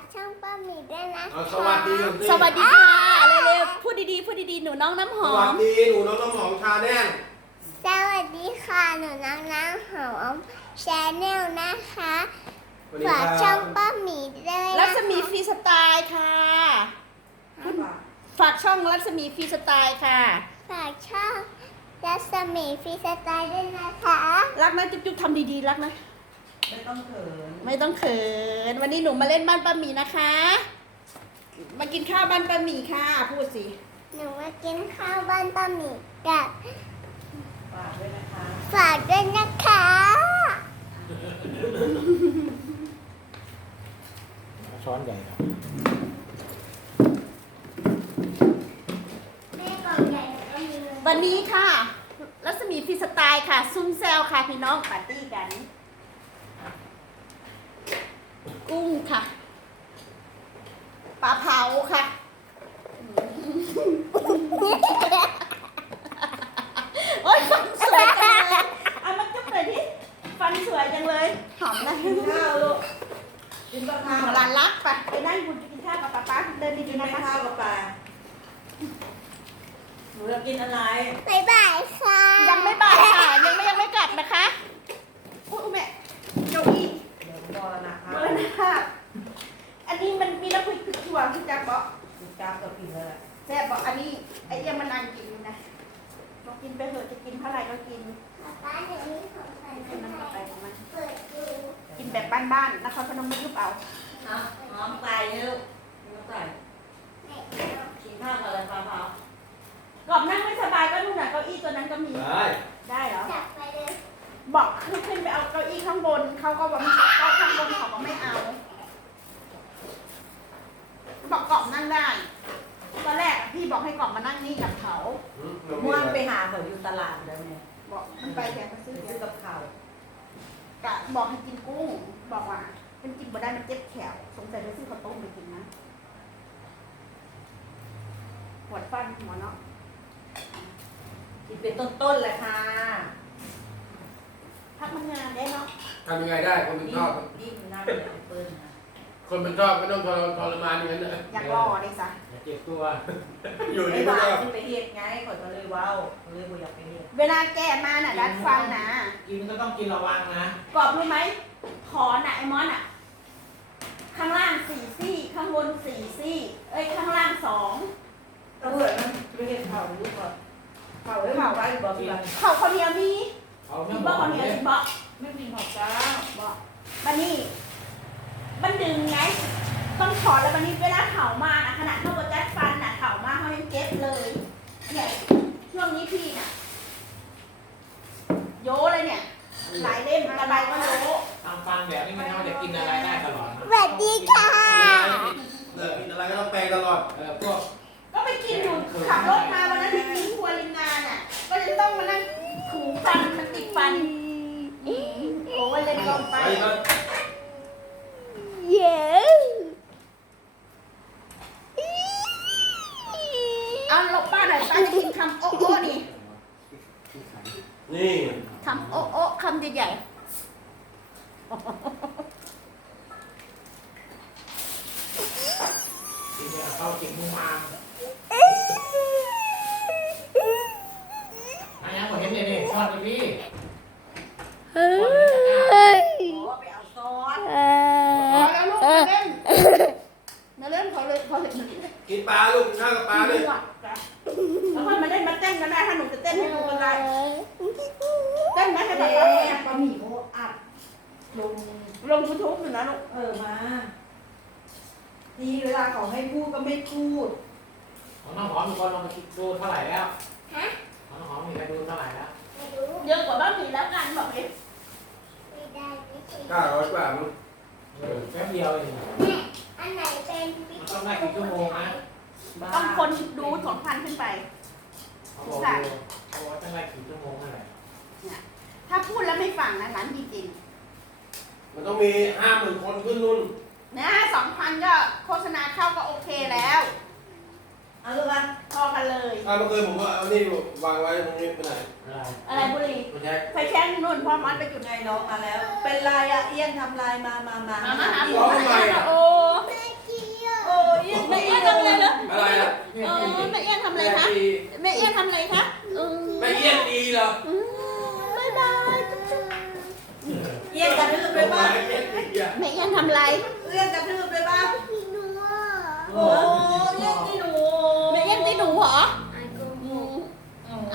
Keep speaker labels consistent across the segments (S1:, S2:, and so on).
S1: ช่องป้าหมีด้วยนะ
S2: เอา
S1: คะ
S2: สวัสดีก่อนสิ
S3: สวัสดีค่ะเร็วๆพูดดีๆพูดดีๆหนูน้องน้ำห
S2: ส
S3: อ
S2: วัส
S3: ม
S2: ดีหนูน้องน้ำหอมชาแนล
S1: สวัสดีค่ะหนูน้องน้ำหอมชาแนลนะคะ
S2: สวัสดี
S1: ฝาก
S2: ค
S1: ช่
S2: รั
S1: อบ งป้าหมีด้วย
S3: รั
S1: นะ
S3: ศมี
S1: คะ
S3: ฟรีสไตล์ค่ะฝากช่องรัศมีฟรีสไตล์ค่ะ
S1: ฝากช่องรัศมีฟรีสไตล์ด้วยนะคะ
S3: รักนะจุ๊บๆทำดีๆรักนะ
S4: ไม่ต้องเขิน
S3: ไม่ต้องเขินวันนี้หนูมาเล่นบ้านป้าหมีนะคะ มากินข้าวบ้านป้าหมีค่ะพูดสิ
S1: หนูมากินข้าวบ้านป้าหมีกับ
S4: ฝากด้วยนะคะ
S1: ฝากด้วยนะคะ
S2: ช้อนใหญ่ครับ
S1: แม่กล่องใหญ่ก็มีเลย
S3: วันนี้ค่ะ รัศมีฟรีสไตล์ค่ะซุ่มแซวค่ะพี่น้องปาร์ตี้กัน กุ้งค่ะปลาเผาค่ะ โอ๊ยฟันสวยจังเลยเอามาจุ๊บหน่อยดิฟันสวยจังเลยหอมนะ
S4: กินข้าวลูกกินข้าว
S3: หลานรักไปนั่งคุณกินข้าวกับป๊าเดิน
S4: กิ
S3: ดี
S4: น
S3: ๆ
S4: ไม่
S3: นะคะ
S4: ข้าวกับปลาหนูจะกินอะไร
S1: บ๊ายบายค่ะ
S3: ยังไม่บ่ายค่ะยังไม่กลับนะคะอุ้ยแม่เก้าอี้
S4: เดี๋ยวรอนะคะ
S3: เบอร์นะคะอันนี้มันมีน้ำพริกถั่วที่จะบอก
S4: กินกราฟกับกินเลย
S3: แซ่บบอกอันนี้ไอ้ยังมันนางกินอยู่นะเรากินไปเถอะจะกินเท่าไหร่ก็กิน
S1: ป๊าเดี๋ยวนี้ของขวัญ
S3: กินมันต่อไปของมัน
S1: เปิดดู
S3: กินแบบบ้านๆนะคะพนมไม่ยุบเอา
S4: นะหอมไก่เนี่ยลูกหอมไก่
S1: ไหนเอา
S4: กินข้าวกับอะไรปลาเผาก
S3: รอบนั่งไม่สบายก็นู่นน่ะเก้าอี้ตัวนั้นก็มี
S2: ได้
S3: ได้เหรอ
S1: จับไปเลย
S3: บอกขึ้นไปเอาเก้าอี้ข้างบนเขาก็บอกก็ข้างบนเขาก็ไม่เอาบอกกรอบนั่งได้ตอนแรกพี่บอกให้กรอบมานั่งนี่กับเขา
S4: ม่วนไปหาเขาอยู่ตลาดแล้วเนี่ย
S3: บอกมันไปแกไป
S4: ซื้
S3: ซื้
S4: อ
S3: อ
S4: กับข้าว
S3: กะบอกให้กินกุ้ง บอกว่าเป็นกินบ่ได้มันเจ็บแขวสงสัยจะซื้อข้าวต้มไปกินนะปวดฟันหัวเนาะ
S4: กินเป็นต้นๆเลยค่ะ
S3: พักมันงานได้เนาะ
S2: ทำยังไงได้คนเป็นชอบ
S4: ดิ้นน้ำเนี่ยเปิ้ลนะ
S2: คนเป็นชอบไม่ต้องทรมานอย่างนั้นนะ
S3: อยากรอได้ซะ
S2: อย่าเจ็บตัว อยู่
S4: ไอ้
S2: นี่ก็
S4: บ้า
S2: ชอบ
S4: ที่ไปเฮ็ดไงข่อยก็เลยเว้าเลยบ่อยากไปเฮ็ด
S3: เวลาแกมาน่ะดัดฟันนะ
S5: กินก็ต้องกินระวังนะ
S3: กรอบรู้ไหมขอน่ะไอ้มอนอ่ะ ข้างล่าง4 ซี่ ข้างบน4 ซี่ เอ้ยข้างล่าง2
S4: ตำรวจมันไปเฮ็ดเผาลูกก่อนเผาไว้เผาไว้บอกพี่
S3: เขาข้าวเหนียวมี
S5: เอา
S3: มี
S5: เรื่อง
S3: บ่ข้าวเหนียว
S5: เลย
S3: สิบ่
S4: ไม่มีหอกจ้า
S3: บ่บันนี้มันดึงไง ต้องถอนแล้วบันนี้เวลาเข่ามาน่ะขนาดเข้าบนจัดฟันน่ะเข่ามาเขายังเจ็บเลยเนี่ยช่วงนี้พี่น่ะโยเลยเนี่ย หลายเล่มระบายก็โย
S5: ทำฟันแบบนี้มันทำให้เด็กกินอะไรได้ตลอดนะ
S1: สวัสดีค่ะ
S2: กินอะไรก็ต้องแปลงตลอด
S5: พวก
S3: ก็ไปกินอยู่ขับรถมาวันนั้นไปกินครัวริมนาน่ะ ก็จะต้องมานั่งถูฟันมันติดฟันโอ้ยเลยลงไป
S2: ไปก็
S1: เย้
S3: เอาหลบป้าหน่อยป้าจะกินคำโอ๊ะโอ๊ะนี่
S2: นี่
S3: คำโอ๊ะโอ๊ะคำใหญ่
S5: กินเนี่ยเข้าจิกมุมอามอันนี้ผมเห็นเนี่ยซอสเลยพี่
S1: เฮ้ย
S4: ขอไปเอาซอส
S3: ๆพอแล้วลูกมาเล่นมาเล่นเขาเลยเขาเห็น
S2: กินปลาลูกกินข้าวกับปลาเลย
S3: แล้วค่อยมาเล่นมาเต้นกันได้ถ้าหนูจะเต้นให้ดูกันได้เต้นไหมให้แบบ
S4: บะหมี่โคอัดลง
S3: ลงยูทูบอยู่นะลูก
S4: มาทีเวลาเขาให้พูดก็ไม่พูด
S5: ของน้องหอมมีคนลองไปดูเท่าไหร่แล้ว
S1: ฮะ
S5: ของน้องหอมมีใครดูเท่าไหร่แล้ว
S1: ไม่รู้
S3: เยอะกว่าบ้านหมีแล้วกันบอกเลย
S1: ไม่ได้ไม่ใช่
S2: 900 กว่ามั้ง
S5: แป๊บเดียวเอง
S1: แม่อันไหนเป็นบิ๊
S5: มันต้องได้กี่ชั่วโมงนะ
S3: ต้องคนดู2,000ขึ้นไป
S5: เขาบอกว่าต้องได้กี่ชั่วโมงเท่าไหร่
S3: ถ้าพูดแล้วไม่ฟังนะนั้นจริง
S2: มันต้องมี 50,000 คนขึ้นนู่น
S3: ๆนะ2,000ก็โฆษณาเข้าก็โอเคแล้ว
S4: เอาลูกมา
S3: พอกันเลย
S2: เมื่อคืนผมว่าเอานี่วางไว้ตรงนี้ไปไหน
S5: อะไร
S3: อะไรบุรี
S2: ไม่ใช่
S3: ไฟแช่งนู่นพ่อมันไปจุด
S4: ไงน้องมาแล้ว เป็นไรอะเอี้ยนทำลายมา
S3: มาหา
S2: ร้องทำไมอ่ะ
S3: โอ้
S1: ไม่กิ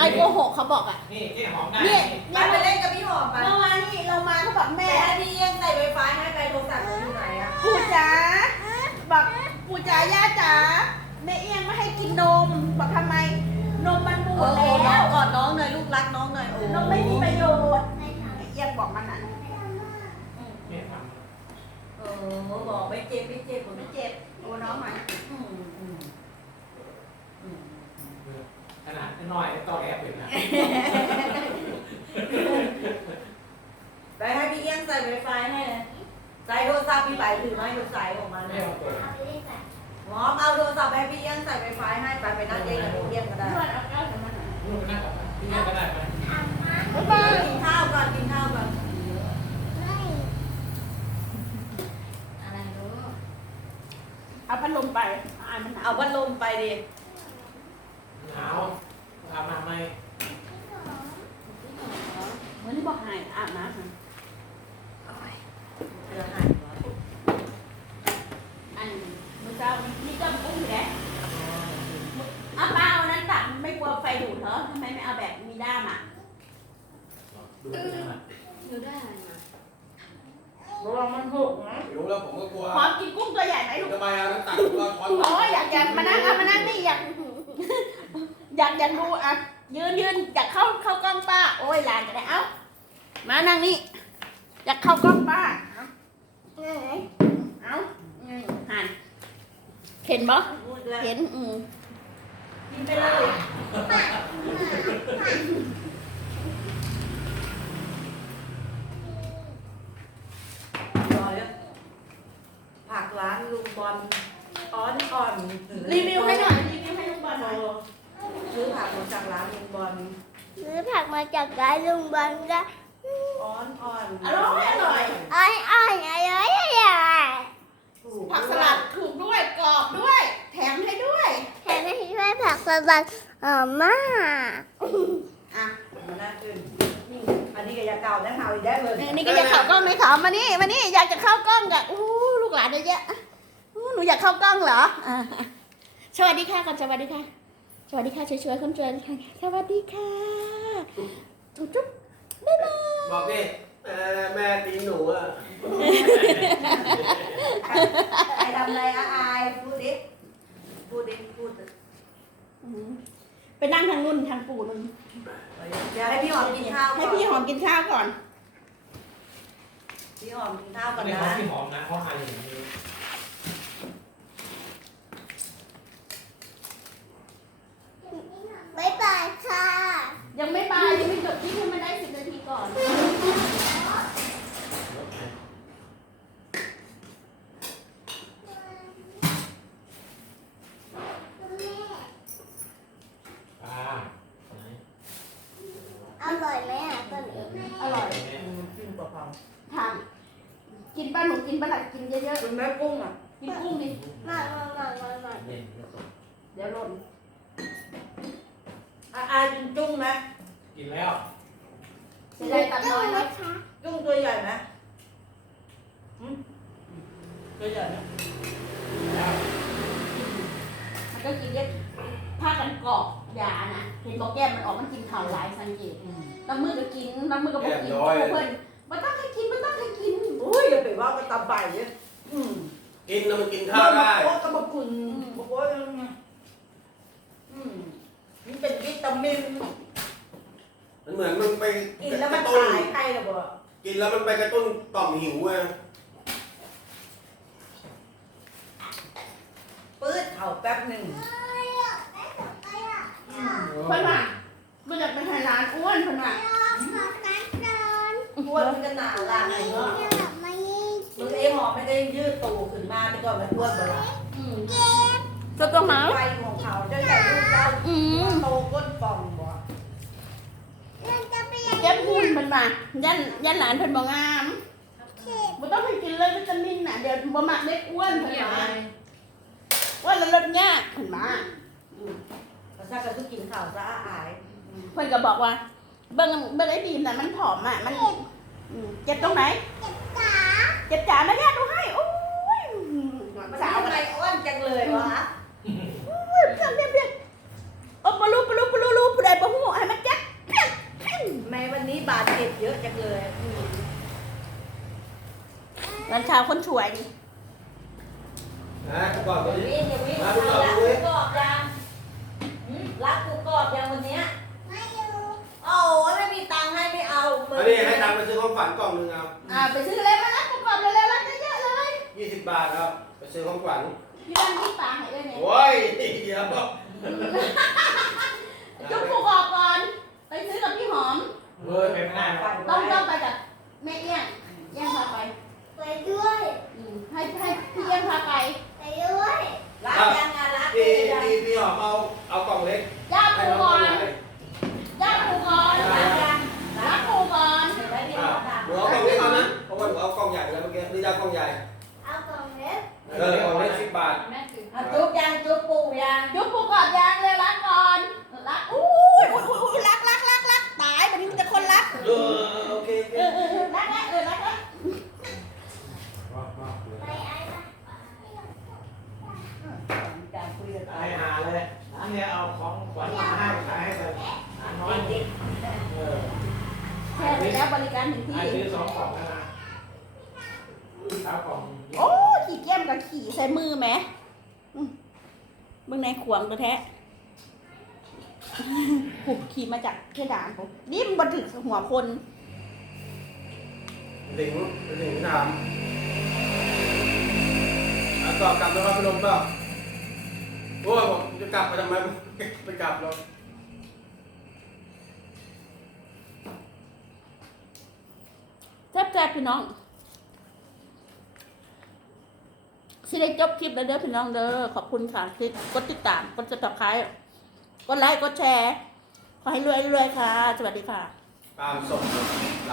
S3: รโกหกเขาบอกอ่ะ
S5: นี่เจ๊หอมได้
S3: เนี่ย
S4: ไปไปเล่นกับพี่หอมไป
S3: เมื่อวานนี่เรามาเขาบอก
S4: แม่
S3: แม่
S4: ให้พี่เอี้ยงใส่ไวไฟให้ไปโทรศัพท์อยู่ไหนอะ
S3: ปู่จ๋าบอกปู่จ๋าย่าจ๋าแม่เอียงไม่ให้กินนมบอกทำไมนมมันบู
S4: โอ้
S3: ด
S4: โห
S3: แล้
S4: น้อง
S3: ว
S4: กอดน้องหน่อยลูกรักน้องหน่อยโอ้
S3: นมไม่มีประโยชน์เอียงบอกมันอ่ะ
S5: เนี่ยท
S4: เออบอกไม่เจ็บไม่เจ็บผม
S3: ไม่
S4: ไม่
S3: เจ็บโอ้น้องหน่อย
S4: อืมอืมอืม
S5: ำขนาดน้อยต่อแอบเลยนะ
S4: ไปให้พี่เอี้ยงใส่ไวไฟให้เลยใส่โทรศัพท์พี่ไปถือไม้ลูกสายออกมา
S5: ไม่
S4: เนี่ย
S5: เอาตัว
S4: หมอเอาโทรศัพท์ให้พี่เอี้ยงใส่ไวไฟให้ไปนั่งเล่นกับพี่เอี้ยงก็ได้
S3: เพื่อนเอาแก้วของมันหน่อย
S5: ลูกนั่งกับพี่ก็ได้ไหม
S3: บ๊ายบาย
S4: กินข้าวก่อนกินข้าวก่อน
S1: อะไรรู้
S3: เอาพัดลมไปอ่านมันหนาว
S4: เอาพัดลมไปดิ
S5: หนาวอาบน้ำไหม
S3: เหมือนที่บอกให้อาบน้ำค่ะ
S4: เดือดหายหัว
S3: อันมื้อเช้านี่ก็ปุ้งอยู่แล้วเอาเปล่าอันนั้นตักไม่กลัวไฟดูดเหรอทำไมไม่เอาแบบมีด้ามอ่ะ
S5: ดูยังไง
S1: ดูได้อะไรมา
S4: ระวังมันหกนะ
S2: รู้แล้วผมก็กลัว
S3: พร้อมกินกุ้งตัวใหญ่ไหมลูก
S2: ทำไมเอาน้ำตักก็ช้อน
S3: โอ้ยอยากมานั่งเอามานั่งนี่อยากดูอ่ะยืนอยากเข้ากล้องป้าโอ้ยหลานจะได้เอ้ามานั่งนี่อยากเข้ากล้องป้าเอ้าหันเห็นบ่
S4: พูดเลย
S3: เห็น
S4: กินไปเลย รอเลยผักร้านลุงบอลอ่อน
S3: รีวิวให้หน่อยรีวิวให้ลุงบอลหน่อย
S4: ซื้อผักมาจากร้านลุงบอล
S1: ซื้อผักมาจากร้านลุงบอลก็
S4: อ่อน
S3: อร่อย
S1: อ้อยอ้อยอ้อยอ้อยอ้อย
S3: ผักสลัดถูกด้วยกรอบด้วย แถมให้ด้วย
S1: แถมให้ช่วยผักสลัดมาก
S3: อ่ะ
S4: มาน่าขึ้นอันนี้ก็อยาเก่าได้เห่าอีกได้เลย
S3: นี่ก็อยากเข้ากล้องไหมคะมานี่อยากจะเข้ากล้องกะลูกหลานเยอะแยะหนูอยากเข้ากล้องเหรอสวัสดีค่ะก่อนสวัสดีค่ะสวัสดีค่ะช่วยๆคนช่วยค่ะสวัสดีค่ะจุ๊บบ๊ายบาย
S2: บอกดิแม่ตีหนูอ่ะ
S4: ไอ้ทำอะไรอายพูดดิพูด
S3: ไปนั่งทางนุ่นทางปู่นุ่น
S4: เดี๋ยวให้พี่หอมกินข้าว
S3: ให้พี่หอมกินข้าวก่อน
S4: พี่หอมกินข้าวก่อน
S5: นี่
S4: นะ
S5: เขาที่หอมนะเขาทานอย่างนี้
S1: บ๊ายบายค่ะ
S3: ยังไม่บายยังไม่จบที่ให้มันได้10 นาทีก่อน
S5: อ่าไหน
S1: อร่อยไหมอ่ะต้นเอง
S3: อร่อย
S4: กินเปล่า
S3: ทานกินป้าหนูกินป้าหลักกินเยอะ
S4: ๆคุณแม่กุ้งอ่ะ
S3: ๆกินกุ้งดิ
S1: มา
S5: เย็นแล้วก็
S3: เดี๋ยวหล่น
S4: อายกินจุ้งไหม
S5: กินแล้ว
S3: เสียดายตัดน้อยนะ
S4: จุ้งตัวใหญ่ไหมตัวใหญ่ไหม
S3: มันก็กินเยอะผ้ากันกรอกยานะเห็นบอกแก้มมันออกมันกินข่าวหลายสังเกตบางมือก็กินบางมือก็บอกกินเพื่อนมันต้องให้กิน
S4: อุ้ยอย่าไปว่ากันตาใบเนี่ย
S2: กินแล้วมันกินข้าวได้
S4: บอกก็บอกคุณบอกว่านี่เป็นวิตามิน
S2: มันเหมือนมันไป
S4: กินแล้วมัน
S2: กระตุ้น
S4: ตายใครหรอบ่
S2: กินแล้วมันไปกระตุ้นต่อมหิวไง
S4: ปื๊ดเข่าแป๊บหนึ่ง
S3: เพื่อนว่ามันอยากเป็นไทยร้านอ้วนเพื่อนว่า
S4: อ้วนมันจะหนาละไงเนาะมึงเองหอมไม่ได้ยืดตูขึ้นมาแต่ก่อนมันอ้วนไปละ
S3: จะต้องหา
S4: ไฟของเขาจะใหญ่ลูกเต้าโตก้นป่องบ่
S3: เจ็บหุ่นเพื่อนว่ายันหลานเพื่อนบอกงามมันต้องไปกินเลยวิตามินน่ะเดี๋ยวบ่มักเล็กอ้วนเพื่อนว่าอ้วนแล้วลดยากเพื่อนว่า
S4: ถ้าก็คือกินข้าวซะอาย
S3: เพื่อนก็บอกว่าเบิ่งไอ้บีมน่ะมันผอมอ่ะมันเจ็บตรงไหนเจ็บจ๋าไหมเนี่ยดูให้โอ้ย
S4: มัน
S3: สาว
S4: ทำไมอ้วนจังเลยวะ
S3: เพียงโอ้ปลุปลุผู้ใดบ่ฮู้ให้มันาวคนสวยนี่
S2: นะก่อน
S4: อย่า
S2: นี้
S4: วิ่งอย่าวิ่งรักกูกรอบยังรักกูกรอบยังวันเนี้ย
S1: ไม่อยู่
S4: โอ้ยไม่มีตังค์ให้ไม่เอา
S2: อันนี้ให้ตังค์ไปซื้อของฝันกล่องหนึ่งเอา
S3: ไปซื้อเลยมารักประกอบเร็วๆรักเยอะๆเลย
S2: 20 บาทครับไปซื้อของฝัน
S3: พี่บ้านพี่ป่าให้ได้ไหม
S2: โอ้ยเดี๋ยว
S3: จุ๊บประกอบก่อนไปซื้อกับพี่หอม
S5: เว้ยเป็นไม่ได้หรอก
S3: ต้องไปกับแม่เอี้ยงพาไป
S1: ไปด้วย
S3: ให้พี่เอี้ยงพาไป
S1: ไปด้วย
S4: รักยังอ่ะรัก
S2: พี่
S4: ยัง
S2: พี่หอมเอากล่องเล็ก
S3: ย่า
S2: ให้
S3: ปู
S2: น้อง
S3: ก่อน
S2: ใหญ่
S3: ย่าปูก่อน
S4: รักยัง
S3: รักปูก่อน
S4: เห็นไหมที่
S2: อ่า
S4: เราถาม
S2: หนูเอากล่องเล็กเอานะเพราะว่าหนูเอากล่องใหญ่ไปแล้วเมื่อกี้นี่จะเอากล่องใหญ่
S1: เอากล่องเล็ก
S2: กล่องเล็ก10 บาท
S4: จุ๊บยังจุ๊บปูยัง
S3: จุ๊บปูก่อนยางเลยรักก่อนรักอู้ยรักตายวันนี้มีแต่คนรัก
S2: โอเค
S3: รักรัก
S1: ไปไอ้บ้าน
S4: การคุยกัน
S5: ให้หาเลยอันนี้เอาของขวัญมาให้ขายให้เลยน้อยเออ
S3: แช่ไปแล้วบริการถึงที่
S5: ให้ซื้อ2 กล่องนะ3 กล่อง
S3: โอ้ขี่เกี้ยมกับขี่ใส่มือไหมมึงในขวงตัวแท้ผูกขี่มาจากเพดานผมนี่มันบันทึกหัวคน
S2: ถึงถามต่อกลับนครพนมเปล่าโอ้ยผมจะกลับไปทำไมไปกลับรถ
S3: แซ่บๆพี่น้องสิได้จบคลิปแล้วเด้อพี่น้องเด้อขอบคุณค่ะที่กดติดตามกดsubscribeกดไลค์กดแชร์ขอให้รวยๆค่ะสวัสดีค่ะ
S2: ตามศพ